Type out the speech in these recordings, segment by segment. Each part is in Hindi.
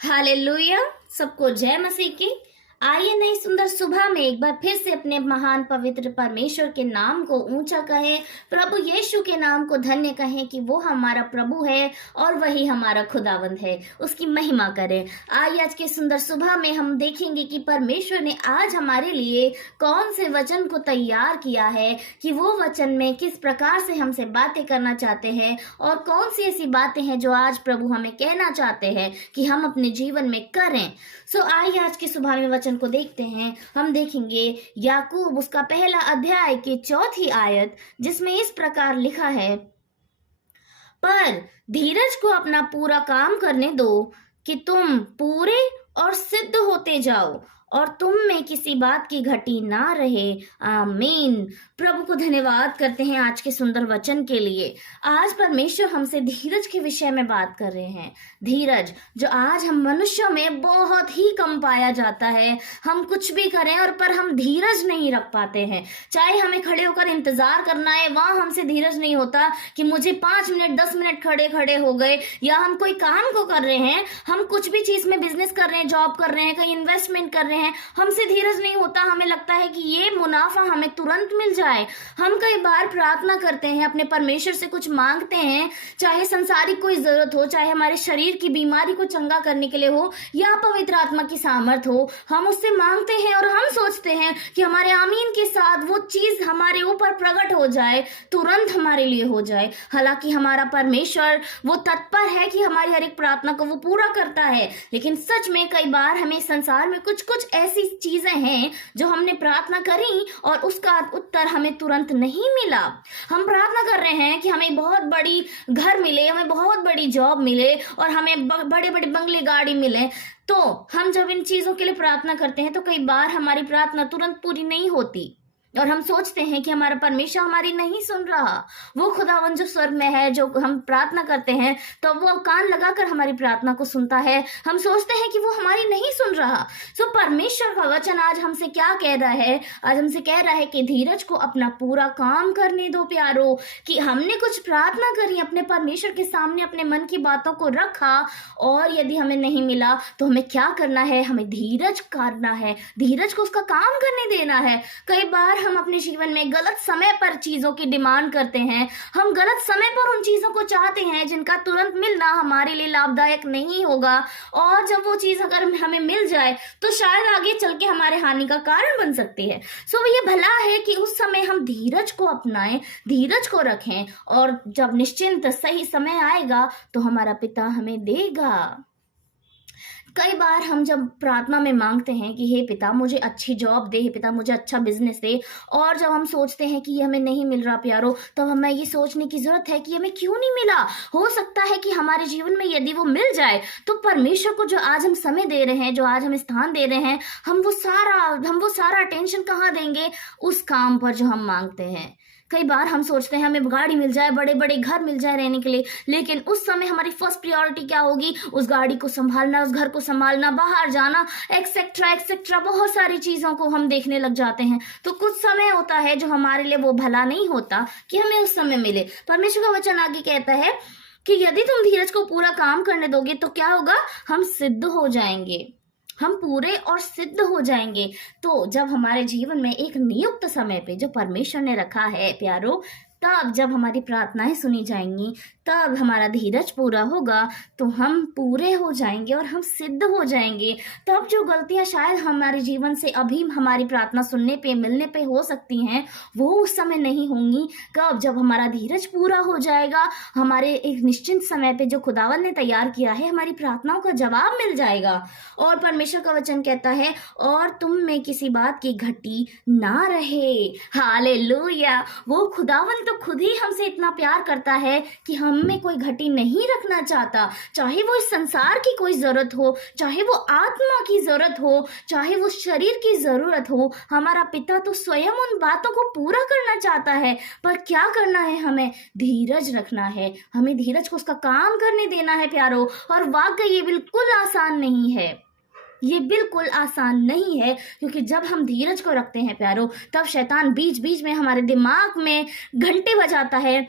हालेलुया। सबको जय मसीह की। आइए नई सुंदर सुबह में एक बार फिर से अपने महान पवित्र परमेश्वर के नाम को ऊंचा कहें, प्रभु यीशु के नाम को धन्य कहें कि वो हमारा प्रभु है और वही हमारा खुदावंद है। उसकी महिमा करें। आइए आज के सुंदर सुबह में हम देखेंगे कि परमेश्वर ने आज हमारे लिए कौन से वचन को तैयार किया है, कि वो वचन में किस प्रकार से हमसे बातें करना चाहते हैं और कौन सी ऐसी बातें हैं जो आज प्रभु हमें कहना चाहते हैं कि हम अपने जीवन में करें। आइए आज की सुबह में वचन को देखते हैं। हम देखेंगे याकूब उसका पहला अध्याय की 4थी आयत, जिसमें इस प्रकार लिखा है, पर धीरज को अपना पूरा काम करने दो कि तुम पूरे और सिद्ध होते जाओ और तुम में किसी बात की घटी ना रहे। आमीन। प्रभु को धन्यवाद करते हैं आज के सुंदर वचन के लिए। आज परमेश्वर हमसे धीरज के विषय में बात कर रहे हैं। धीरज जो आज हम मनुष्यों में बहुत ही कम पाया जाता है। हम कुछ भी करें और पर हम धीरज नहीं रख पाते हैं। चाहे हमें खड़े होकर इंतजार करना है, वहां हमसे धीरज नहीं होता कि मुझे 5 मिनट 10 मिनट खड़े खड़े हो गए। या हम कोई काम को कर रहे हैं, हम कुछ भी चीज में बिजनेस कर रहे हैं, जॉब कर रहे हैं, कहीं इन्वेस्टमेंट कर रहे हैं, हमसे धीरज नहीं होता। हमें लगता है कि ये मुनाफा हमें तुरंत मिल जाए। हम कई बार प्रार्थना करते हैं, अपने परमेश्वर से कुछ मांगते हैं, चाहे संसारिक कोई जरूरत हो, चाहे हमारे शरीर की बीमारी को चंगा करने के लिए हो या पवित्र आत्मा की सामर्थ हो। हम उससे मांगते हैं और हम सोचते हैं कि हमारे आमीन के साथ वो चीज हमारे ऊपर प्रकट हो जाए, तुरंत हमारे लिए हो जाए। हालांकि हमारा परमेश्वर वो तत्पर है कि हमारी हर एक प्रार्थना को वो पूरा करता है। लेकिन सच में कई बार हमें संसार में कुछ कुछ ऐसी चीजें हैं जो हमने प्रार्थना करी और उसका उत्तर हमें तुरंत नहीं मिला। हम प्रार्थना कर रहे हैं कि हमें बहुत बड़ी घर मिले, हमें बहुत बड़ी जॉब मिले और हमें बड़े बड़े बंगले गाड़ी मिले। तो हम जब इन चीजों के लिए प्रार्थना करते हैं तो कई बार हमारी प्रार्थना तुरंत पूरी नहीं होती और हम सोचते हैं कि हमारा परमेश्वर हमारी नहीं सुन रहा। वो खुदावन जो स्वर्ग में है, जो हम प्रार्थना करते हैं तो वो कान लगाकर हमारी प्रार्थना को सुनता है। हम सोचते हैं कि वो हमारी नहीं सुन रहा। परमेश्वर का वचन आज हमसे क्या कह रहा है? आज हमसे कह रहा है कि धीरज को अपना पूरा काम करने दो प्यारो। कि हमने कुछ प्रार्थना करी, अपने परमेश्वर के सामने अपने मन की बातों को रखा और यदि हमें नहीं मिला तो हमें क्या करना है? हमें धीरज करना है, धीरज को उसका काम करने देना है। कई बार हम अपने जीवन में गलत समय पर चीजों की डिमांड करते हैं। हम गलत समय पर उन चीजों को चाहते हैं जिनका तुरंत मिलना हमारे लिए लाभदायक नहीं होगा। और जब वो चीज अगर हमें मिल जाए तो शायद आगे चल के हमारे हानि का कारण बन सकती है। ये भला है कि उस समय हम धीरज को अपनाएं, धीरज को रखें और जब निश्चिंत सही समय आएगा तो हमारा पिता हमें देगा। कई बार हम जब प्रार्थना में मांगते हैं कि हे पिता मुझे अच्छी जॉब दे, हे पिता मुझे अच्छा बिजनेस दे, और जब हम सोचते हैं कि ये हमें नहीं मिल रहा प्यारो, तो हमें ये सोचने की जरूरत है कि हमें क्यों नहीं मिला। हो सकता है कि हमारे जीवन में यदि वो मिल जाए तो परमेश्वर को जो आज हम समय दे रहे हैं, जो आज हम स्थान दे रहे हैं, हम वो सारा अटेंशन कहाँ देंगे? उस काम पर जो हम मांगते हैं। कई बार हम सोचते हैं हमें गाड़ी मिल जाए, बड़े बड़े घर मिल जाए रहने के लिए, लेकिन उस समय हमारी फर्स्ट प्रायोरिटी क्या होगी? उस गाड़ी को संभालना, उस घर को संभालना, बाहर जाना, एक्सेट्रा एक्सेट्रा, बहुत सारी चीजों को हम देखने लग जाते हैं। तो कुछ समय होता है जो हमारे लिए वो भला नहीं होता कि हमें उस समय मिले। परमेश्वर का वचन आगे कहता है कि यदि तुम धीरज को पूरा काम करने दोगे तो क्या होगा? हम सिद्ध हो जाएंगे, हम पूरे और सिद्ध हो जाएंगे। तो जब हमारे जीवन में एक नियुक्त समय पे जो परमेश्वर ने रखा है प्यारो, तब जब हमारी प्रार्थनाएं सुनी जाएंगी, तब हमारा धीरज पूरा होगा तो हम पूरे हो जाएंगे और हम सिद्ध हो जाएंगे। तब जो गलतियां शायद हमारे जीवन से अभी हमारी प्रार्थना सुनने पे मिलने पे हो सकती हैं, वो उस समय नहीं होंगी। कब? जब हमारा धीरज पूरा हो जाएगा, हमारे एक निश्चित समय पे जो खुदावन ने तैयार किया है, हमारी प्रार्थनाओं का जवाब मिल जाएगा। और परमेश्वर का वचन कहता है, और तुम में किसी बात की घटी ना रहे। हालेलुया। वो खुदावन तो खुद ही हमसे इतना प्यार करता है कि हम में कोई घटी नहीं रखना चाहता। चाहे वो इस संसार की कोई जरूरत हो, चाहे वो आत्मा की जरूरत हो, चाहे वो शरीर की जरूरत हो, हमारा पिता तो स्वयं उन बातों को पूरा करना चाहता है। पर क्या करना है? हमें धीरज रखना है, हमें धीरज को उसका काम करने देना है प्यारो। और वाकई ये बिल्कुल आसान नहीं है, ये बिल्कुल आसान नहीं है, क्योंकि जब हम धीरज को रखते हैं प्यारो, तब शैतान बीच बीच में हमारे दिमाग में घंटे बजाता है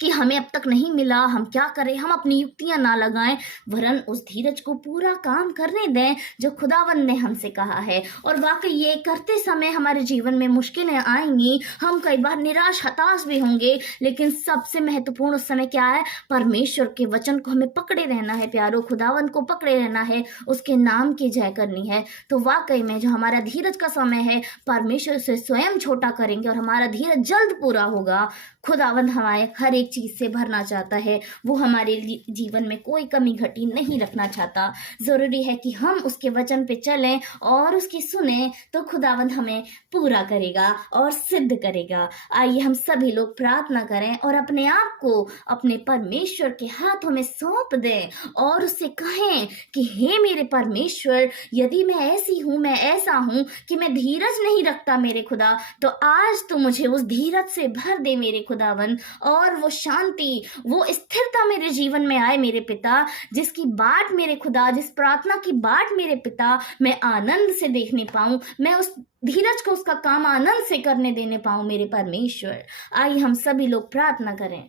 कि हमें अब तक नहीं मिला, हम क्या करें, हम अपनी युक्तियां ना लगाएं, वरन उस धीरज को पूरा काम करने दें जो खुदावंद ने हमसे कहा है। और वाकई ये करते समय हमारे जीवन में मुश्किलें आएंगी, हम कई बार निराश हताश भी होंगे, लेकिन सबसे महत्वपूर्ण उस समय क्या है, परमेश्वर के वचन को हमें पकड़े रहना है प्यारो, खुदावंद को पकड़े रहना है, उसके नाम की जय करनी है। तो वाकई में जो हमारा धीरज का समय है, परमेश्वर से स्वयं छोटा करेंगे और हमारा धीरज जल्द पूरा होगा। खुदावंद हमारे हर एक चीज से भरना चाहता है, वो हमारे जीवन में कोई कमी घटी नहीं रखना चाहता। जरूरी है कि हम उसके वचन पे चलें और उसकी सुने, तो खुदावंद हमें पूरा करेगा और सिद्ध करेगा। आइए हम सभी लोग प्रार्थना करें और अपने आप को अपने परमेश्वर के हाथों में सौंप दें और उससे कहें कि हे मेरे परमेश्वर, यदि मैं ऐसी हूं, मैं ऐसा हूं कि मैं धीरज नहीं रखता मेरे खुदा, तो आज तू मुझे उस धीरज से भर दे मेरे खुदावन, और वो शांति, वो स्थिरता मेरे जीवन में आए मेरे पिता, जिसकी बाट मेरे खुदा, जिस प्रार्थना की बाट मेरे पिता मैं आनंद से देखने पाऊं, मैं उस धीरज को उसका काम आनंद से करने देने पाऊं मेरे परमेश्वर। आइए हम सभी लोग प्रार्थना करें।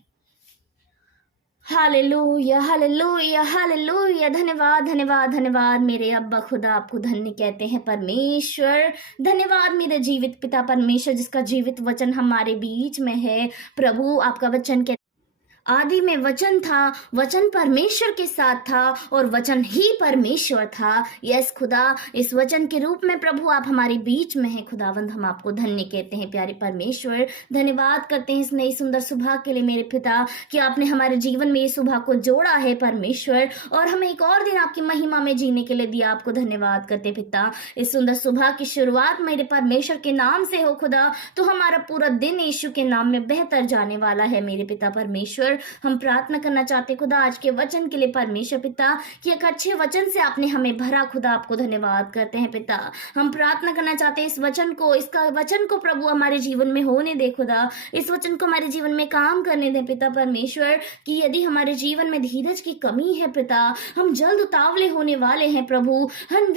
हालेलुया हालेलुया हालेलुया, धन्यवाद धन्यवाद धन्यवाद मेरे अब्बा खुदा, आपको धन्य कहते हैं परमेश्वर। धन्यवाद मेरे जीवित पिता परमेश्वर, जिसका जीवित वचन हमारे बीच में है। प्रभु आपका वचन कहते आदि में वचन था, वचन परमेश्वर के साथ था और वचन ही परमेश्वर था। यस खुदा, इस वचन के रूप में प्रभु आप हमारे बीच में हैं। खुदावंद हम आपको धन्य कहते हैं प्यारे परमेश्वर। धन्यवाद करते हैं इस नई सुंदर सुबह के लिए मेरे पिता, कि आपने हमारे जीवन में ये सुबह को जोड़ा है परमेश्वर, और हमें एक और दिन आपकी महिमा में जीने के लिए दिया। आपको धन्यवाद करते पिता। इस सुंदर सुबह की शुरुआत मेरे परमेश्वर के नाम से हो खुदा, तो हमारा पूरा दिन यीशु के नाम में बेहतर जाने वाला है मेरे पिता परमेश्वर। हम प्रार्थना करना चाहते खुदा आज के वचन के लिए परमेश्वर पिता, कि एक अच्छे वचन से आपने हमें भरा खुदा, आपको धन्यवाद करते हैं पिता। हम प्रार्थना करना चाहते हैं इस वचन को, इसका वचन को प्रभु हमारे जीवन में होने दे खुदा, इस वचन को हमारे जीवन में काम करने दे पिता परमेश्वर, कि यदि हमारे जीवन में धीरज की कमी है पिता, हम जल्द उतावले होने वाले हैं प्रभु,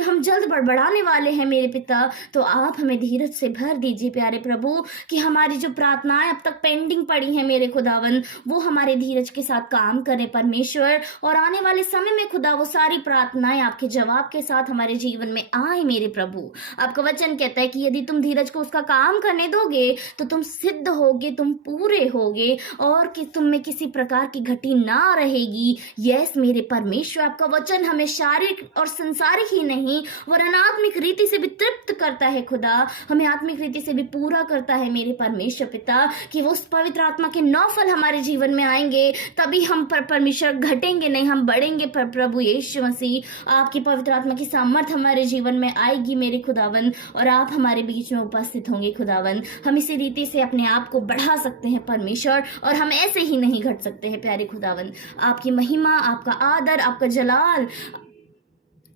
हम जल्द बड़बड़ाने वाले हैं मेरे पिता, तो आप हमें धीरज से भर दीजिए प्यारे प्रभु, कि हमारी जो प्रार्थनाएं अब तक पेंडिंग पड़ी हैं मेरे खुदावन, वो हमारे धीरज के साथ काम करें परमेश्वर, और आने वाले समय में खुदा वो सारी प्रार्थनाएं आपके जवाब के साथ हमारे जीवन में आए मेरे प्रभु। आपका वचन कहता है कि यदि तुम धीरज को उसका काम करने दोगे तो तुम सिद्ध होगे, तुम पूरे होगे, और कि तुम में किसी प्रकार की घटी ना रहेगी। यस मेरे परमेश्वर, आपका वचन हमें शारीरिक और संसारिक ही नहीं वरन आत्मिक रीति से भी तृप्त करता है खुदा, हमें आत्मिक रीति से भी पूरा करता है मेरे परमेश्वर पिता, कि वो उस पवित्र आत्मा के 9 फल हमारे जीवन में आएंगे, तभी हम परमेश्वर घटेंगे नहीं, हम बढ़ेंगे। पर प्रभु यीशु मसीह, आपकी पवित्र आत्मा की सामर्थ हमारे जीवन में आएगी मेरे खुदावन, और आप हमारे बीच में उपस्थित होंगे खुदावन। हम इसी रीति से अपने आप को बढ़ा सकते हैं परमेश्वर, और हम ऐसे ही नहीं घट सकते हैं प्यारे खुदावन। आपकी महिमा, आपका आदर, आपका जलाल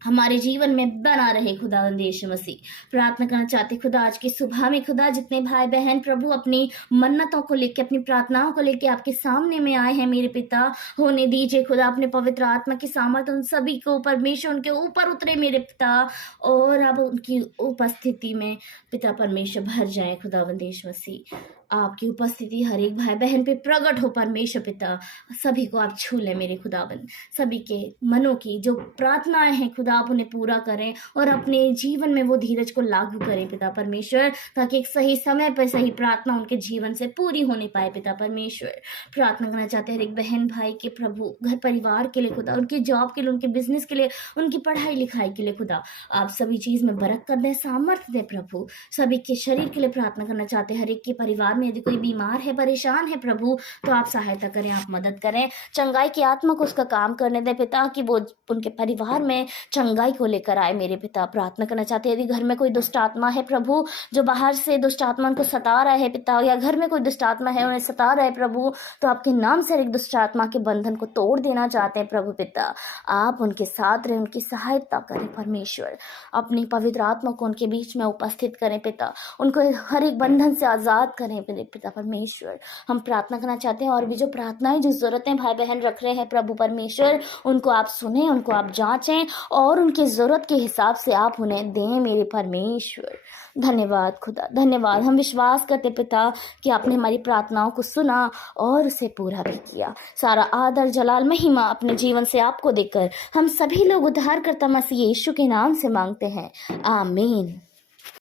हमारे जीवन में बना रहे खुदावंद यीशु मसीह। प्रार्थना करना चाहते खुदा आज की सुबह में खुदा, जितने भाई बहन प्रभु अपनी मन्नतों को लेके, अपनी प्रार्थनाओं को लेके आपके सामने में आए हैं मेरे पिता, होने दीजिए खुदा अपने पवित्र आत्मा की सामर्थ उन सभी को परमेश्वर उनके ऊपर उतरे मेरे पिता, और अब उनकी उपस्थिति में पिता परमेश्वर भर जाए खुदावंद यीशु मसीह। आपकी उपस्थिति हर एक भाई बहन पे प्रकट हो परमेश्वर पिता, सभी को आप छू लें मेरे खुदावन, सभी के मनों की जो प्रार्थनाएं हैं खुदा आप उन्हें पूरा करें, और अपने जीवन में वो धीरज को लागू करें पिता परमेश्वर, ताकि एक सही समय पर सही प्रार्थना उनके जीवन से पूरी होने पाए पिता परमेश्वर। प्रार्थना करना चाहते हैं हर एक बहन भाई के प्रभु, घर परिवार के लिए खुदा, उनकी जॉब के लिए, उनके बिजनेस के लिए, उनकी पढ़ाई लिखाई के लिए खुदा, आप सभी चीज में बरकत दें, सामर्थ्य दें प्रभु। सभी के शरीर के लिए प्रार्थना करना चाहते हैं, हर एक के परिवार में यदि कोई बीमार है, परेशान है प्रभु, तो आप सहायता करें, आप मदद करें, चंगाई की आत्मा को उसका काम करने दें पिता, कि वो उनके परिवार में चंगाई को लेकर आए मेरे पिता। प्रार्थना करना चाहते हैं यदि घर में कोई दुष्ट आत्मा है प्रभु, जो बाहर से दुष्ट आत्मा उनको सता रहा है पिता, या घर में कोई दुष्ट आत्मा है उन्हें सता रहा है प्रभु, तो आपके नाम से एक दुष्ट आत्मा के बंधन को तोड़ देना चाहते हैं प्रभु पिता। आप उनके साथ रहें, उनकी सहायता करें परमेश्वर, अपनी पवित्र आत्मा को उनके बीच में उपस्थित करें पिता, उनको हर एक बंधन से आजाद करें मेरे पिता परमेश्वर, हम प्रार्थना करना चाहते हैं और भी जो प्रार्थनाएं जो ज़रूरतें भाई बहन रख रहे हैं प्रभु परमेश्वर, उनको आप सुने, उनको आप जांचें और उनकी ज़रूरत के हिसाब से आप उन्हें दें मेरे परमेश्वर। धन्यवाद खुदा, धन्यवाद। हम विश्वास करते पिता कि आपने हमारी प्रार्थनाओं को सुना और उसे पूरा भी किया। सारा आदर जलाल महिमा अपने जीवन से आपको देकर हम सभी लोग उद्धारकर्ता मसीह यीशु के नाम से मांगते हैं, आमीन।